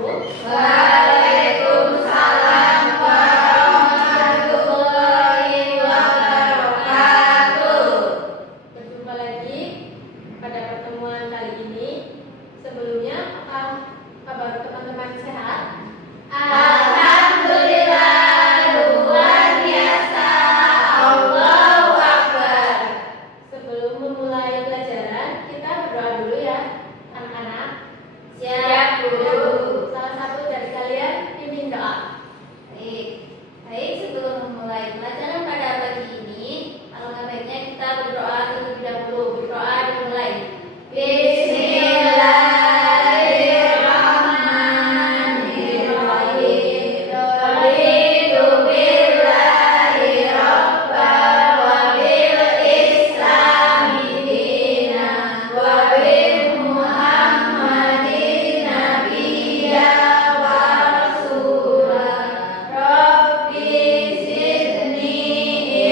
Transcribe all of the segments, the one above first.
Waalaikumsalam warahmatullahi wabarakatuh. Berjumpa lagi pada pertemuan kali ini. Sebelumnya, apa kabar teman-teman, sehat? Alhamdulillah, luar biasa. Allahu Akbar. Sebelum memulai pelajaran, kita berdoa dulu ya, anak-anak. Siap, Bu. Salah satu dari kalian pimpin doa. Baik, sebelum memulai pelajaran pada pagi ini, alangkah baiknya kita berdoa terlebih dahulu. Berdoa dimulai. Bismillahirrahmanirrahim. Raditu billahi rabban wa bil islami dinan wa bi Muhammadin nabiyya wa rasulah. Rabbi zidni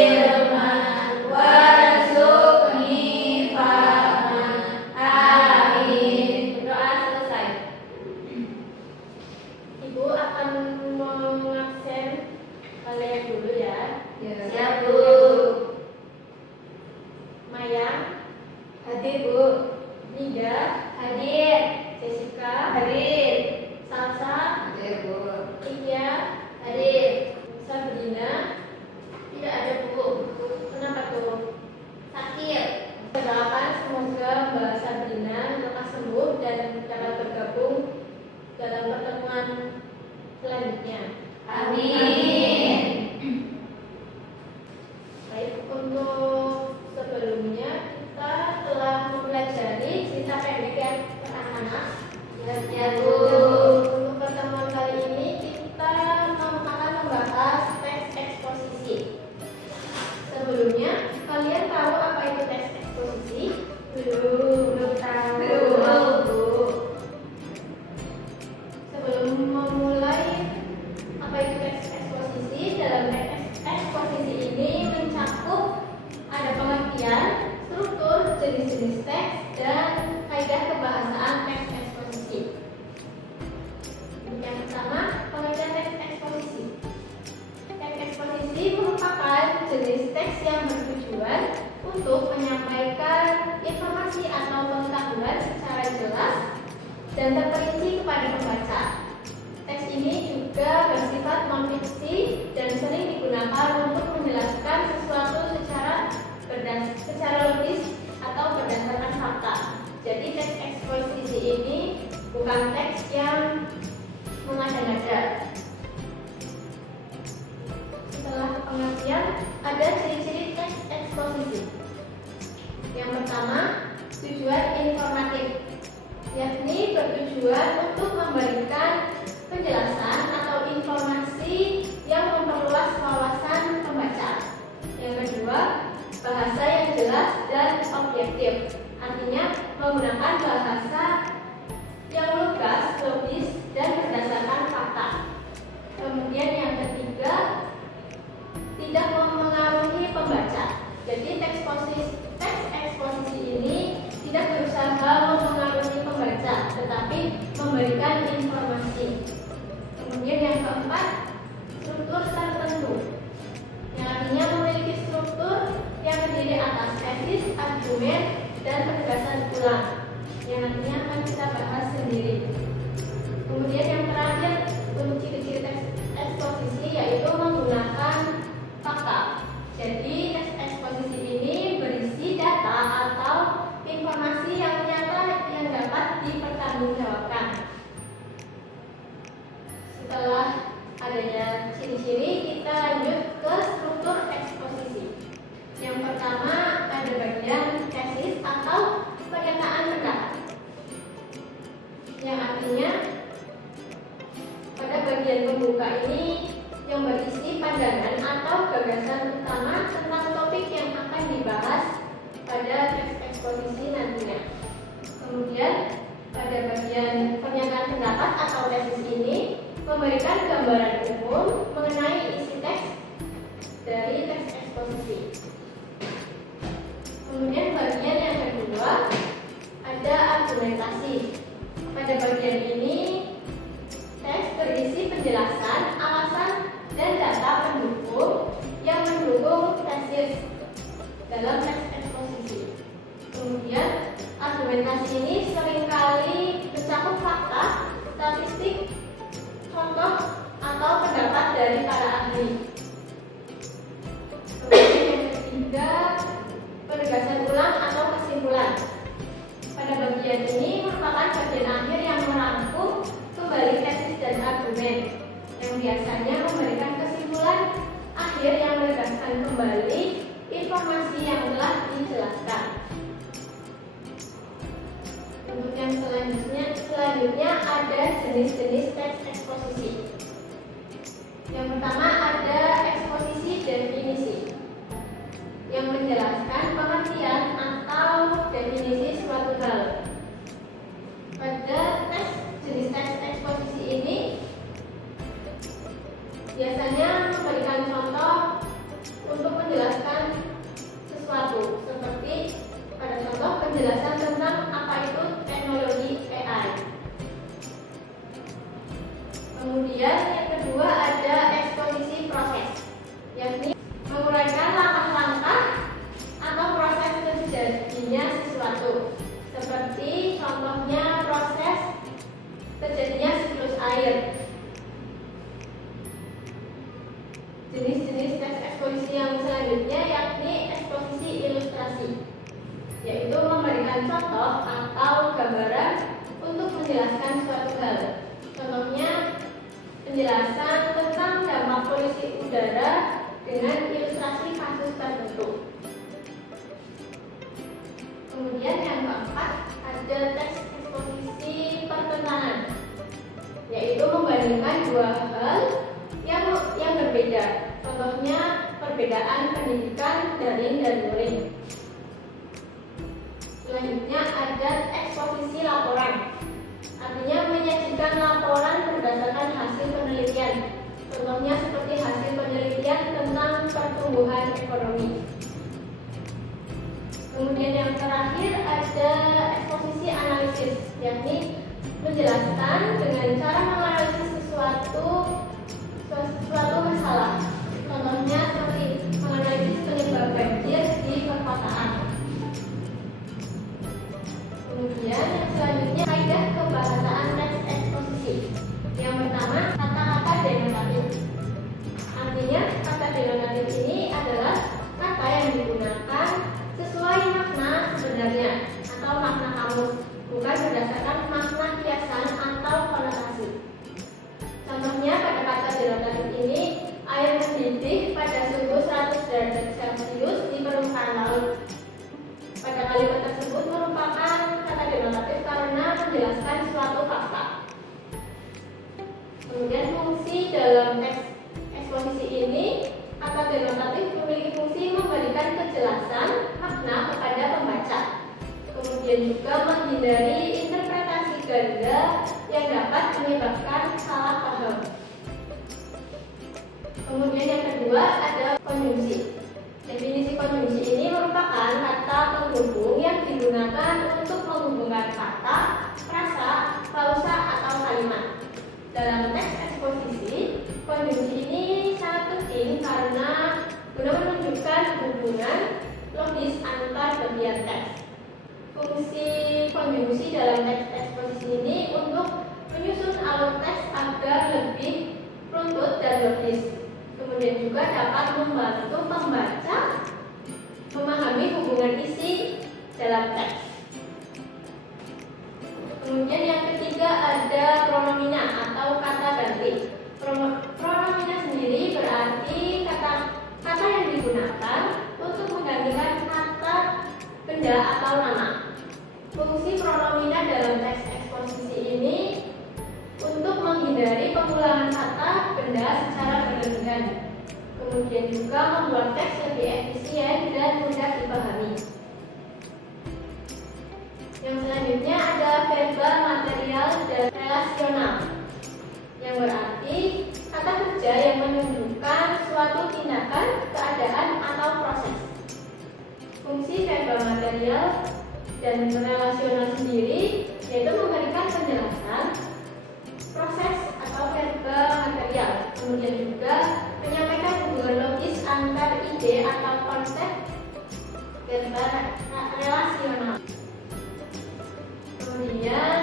ilman warzuqni fahman. Amin. Doa selesai. Ibu akan mengabsen kalian dulu ya. Siap, Bu. Maya, Hadir, Bu. Nida, Hadir. Jessica, Hadir. Salsa, Hadir, Bu. Ikya, Hadir. Sabrina. Tidak ada, Bu. Kenapa tuh? Sakit. Kita doakan semoga Mbak Sabrina lekas sembuh dan dapat bergabung dalam pertemuan selanjutnya. Amin. Baik, untuk sebelumnya kita telah mempelajari cerita pendek ya, anak-anak. Ya, Bu. Untuk pertemuan kali ini kita akan membahas teks eksposisi. Sebelumnya, kalian tahu apa itu teks eksposisi? Belum tahu. Bu. Sebelum memulai apa itu teks eksposisi, dalam teks eksposisi ini mencakup ada pengertian, struktur, jenis-jenis teks, dan kaidah kebahasaan teks eksposisi. Yang pertama, pengertian teks eksposisi. Teks eksposisi merupakan jenis teks yang bertujuan untuk menyampaikan informasi atau pengetahuan secara jelas dan terperinci kepada pembaca. Teks ini juga bersifat non-fiksi dan sering digunakan untuk menjelaskan sesuatu secara logis atau berdasarkan fakta. Jadi teks eksposisi ini bukan teks yang mengada-ngada. Setelah pengertian, ada ciri-ciri teks eksposisi. Yang pertama, tujuan informatif, yakni bertujuan untuk memberikan penjelasan atau informasi yang memperluas wawasan pembaca. Yang kedua, bahasa yang jelas dan objektif, artinya menggunakan bahasa yang lugas, logis, dan berdasarkan fakta. Kemudian yang ketiga, tidak memengaruhi pembaca. Jadi teks eksposisi ini tidak berusaha memengaruhi pembaca, tetapi memberikan informasi. Kemudian yang keempat, struktur tertentu, yang artinya memiliki struktur yang terdiri atas tesis, argumen, dan penegasan ulang, yang nantinya akan kita bahas sendiri. Kemudian yang terakhir, untuk ciri-ciri teks eksposisi yaitu menggunakan fakta. Jadi teks eksposisi ini berisi data atau informasi yang nyata yang dapat dipertanggungjawabkan. Setelah adanya ciri-ciri, kita lanjut ke struktur eksposisi. Yang pertama ada bagian tesis atau pernyataan pendapat, yang artinya pada bagian pembuka ini yang berisi pandangan atau gagasan utama tentang topik yang akan dibahas pada teks eksposisi nantinya. Kemudian pada bagian pernyataan pendapat atau tesis ini memberikan gambaran umum mengenai isi teks dari teks eksposisi. Kemudian bagian yang kedua ada argumentasi. Pada bagian ini penjelasan, alasan, dan data pendukung yang mendukung tesis dalam teks eksposisi. Kemudian, argumentasi ini seringkali mencakup fakta, statistik, contoh, atau pendapat dari para ahli. Kemudian yang ketiga, penegasan ulang atau kesimpulan. Pada bagian ini merupakan bagian akhir yang merangkum kembali tesis dan argumen, yang biasanya memberikan kesimpulan akhir yang menegaskan kembali informasi yang telah dijelaskan. Untuk yang selanjutnya ada jenis-jenis teks eksposisi. Yang pertama ada eksposisi definisi, yang menjelaskan pengertian atau definisi suatu hal. Pada jenis teks eksposisi ini biasanya memberikan contoh untuk menjelaskan sesuatu, seperti pada contoh penjelasan tentang apa itu teknologi AI. Kemudian yang kedua ada eksposisi proses, yakni menguraikan langkah-langkah atau proses terjadinya sesuatu, seperti contohnya proses terjadinya siklus air. Jenis-jenis teks eksposisi yang selanjutnya yakni eksposisi ilustrasi, yaitu memberikan contoh atau gambaran untuk menjelaskan suatu hal. Contohnya penjelasan tentang dampak polusi udara dengan ilustrasi kasus tertentu. Kemudian yang keempat ada teks eksposisi pertentangan, yaitu membandingkan dua hal yang berbeda. Contohnya perbedaan pendidikan daring dan luring. Selanjutnya ada eksposisi laporan, artinya menyajikan laporan berdasarkan hasil penelitian. Contohnya seperti hasil penelitian tentang pertumbuhan ekonomi. Kemudian yang terakhir ada eksposisi analisis, yakni menjelaskan dengan cara menganalisis suatu masalah. Contohnya seperti menganalisis penyebab banjir di perkotaan. Kemudian yang selanjutnya kaidah kebahasaan teks eksposisi. Yang pertama, kata-kata denotatif. Artinya kata denotatif ini adalah kata yang digunakan sesuai makna sebenarnya atau makna kamus, bukan berdasarkan makna kiasan atau konotasi. Contohnya pada kata denotatif ini, air mendidih pada suhu 100 derajat Celcius di permukaan laut. Pada kalimat tersebut merupakan kata denotatif karena menjelaskan suatu fakta. Kemudian fungsi dalam teks eksposisi ini, kata denotatif memiliki fungsi memberikan kejelasan makna kepada pembaca. Kemudian juga menghindari interpretasi ganda yang dapat menyebabkan salah paham. Kemudian yang kedua ada konjungsi. Definisi konjungsi ini merupakan kata penghubung yang digunakan untuk menghubungkan kata, frasa, klausa, atau kalimat. Dalam teks eksposisi, konjungsi ini sangat penting karena guna menunjukkan hubungan logis antar bagian teks. Fungsi konjungsi dalam teks eksposisi ini untuk menyusun alur teks agar lebih runtut dan logis. Kemudian juga dapat membantu pembaca memahami hubungan isi dalam teks. Kemudian yang ketiga ada pronomina atau kata ganti. Pronomina sendiri berarti kata yang digunakan untuk menggantikan kata benda atau nama. Fungsi pronomina dalam teks eksposisi ini untuk menghindari pengulangan kata benda secara berlebihan. Kemudian juga membuat teks lebih efisien dan mudah dipahami. Yang selanjutnya ada verbal, material, dan relasional, yang berarti kata kerja yang menunjukkan suatu tindakan, keadaan, atau proses. Fungsi verbal, material, dan relasional sendiri yaitu memberikan penjelasan proses atau verbal, material juga relasional. Kemudian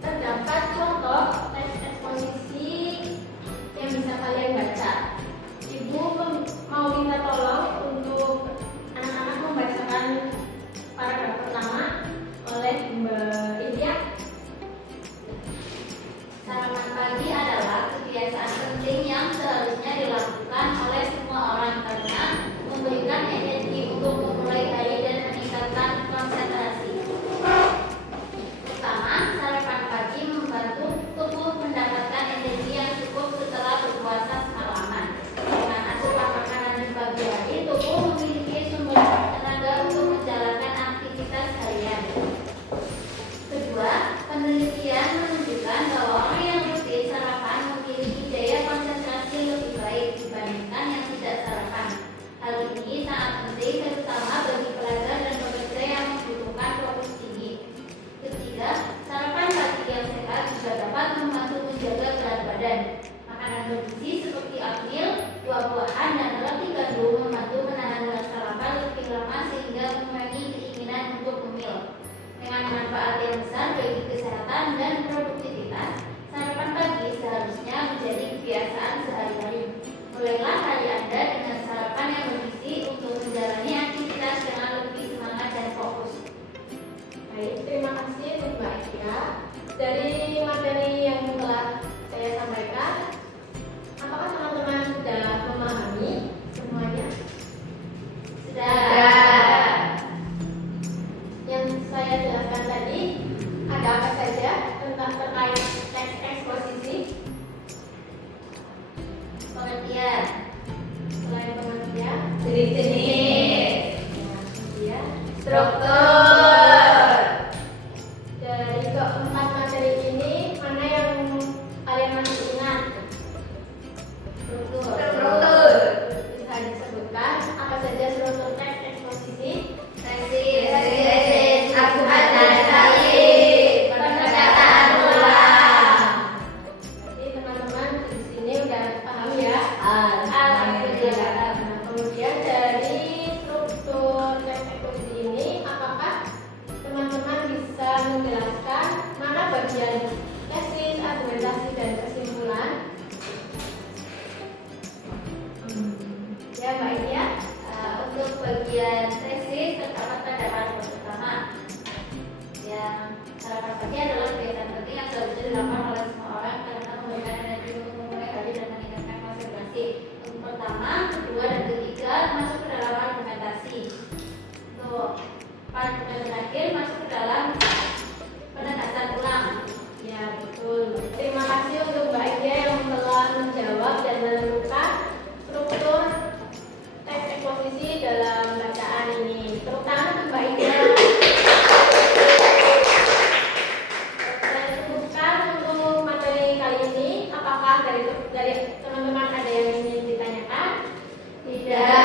terdapat contoh teks eksposisi yang bisa kalian baca. Ibu mau minta tolong untuk anak-anak membacakan paragraf pertama oleh Mbak Ilya. Sarapan pagi adalah kebiasaan penting yang seharusnya dilakukan oleh semua orang karena memberikan energi untuk memulai hari dan meningkatkan konsentrasi. Pertama, sarapan pagi membantu tubuh mendapatkan energi yang cukup setelah berpuasa semalaman. Dengan asupan makanan di pagi hari, tubuh memiliki sumber tenaga untuk menjalankan aktivitas harian. Kedua, penelitian menunjukkan bahwa orang yang rutin sarapan memiliki daya konsentrasi lebih baik dibandingkan yang tidak sarapan. Hal ini sangat penting terutama bagi pelajar dan pekerja yang membutuhkan fokus tinggi. Ketiga, sarapan pagi yang sehat juga dapat membantu menjaga berat badan. Makanan bergizi seperti oatmeal, buah-buahan, dan roti gandum membantu menahan rasa lapar lebih lama sehingga mengurangi keinginan untuk ngemil. Dengan manfaat yang besar bagi kesehatan dan produktivitas, sarapan pagi seharusnya menjadi kebiasaan sehari-hari. Mulailah hari Anda dengan sarapan yang bergizi untuk menjalani aktivitas dengan lebih semangat dan fokus. Baik, terima kasih untuk Mbak Ilya. Dari materi yang telah saya sampaikan, apakah teman-teman sudah memahami semuanya? Sudah. Yang saya jelaskan tadi, ada apa saja tentang terkait teks eksposisi? Pengertian, Selain pengertian, jenis-jenis, kemudian struktur, dari keempat materi ini, mana yang kalian masih ingat? struktur, Bisa disebutkan apa saja struktur teks eksposisi? tesis, argumentasi, pendekatan ulang. Jadi teman-teman di sini udah paham ya? Alhamdulillah. Nah, kemudian dari struktur teks eksposisi ini, apakah teman-teman bisa menjelaskan mana bagian tesis, argumentasi, dan kesimpulan? Ya, Mbak Ilya. Untuk bagian tesis terdapat pada paragraf pertama yang sarapan pagi adalah kegiatan penting yang seharusnya dilakukan oleh semua orang karena memberikan energi untuk memulai hari dan meningkatkan konsentrasi. Untuk pertama, kedua, dan ketiga masuk ke dalam argumentasi. Untuk paragraf terakhir masuk ke dalam penegasan ulang. Ya, betul. Terima kasih untuk Mbak Ilya yang telah menjawab dan menemukan struktur teks eksposisi dalam bacaan ini. Terutama untuk Mbak Ilya. Saya cukupkan untuk materi kali ini. Apakah dari teman-teman ada yang ingin ditanyakan? Tidak.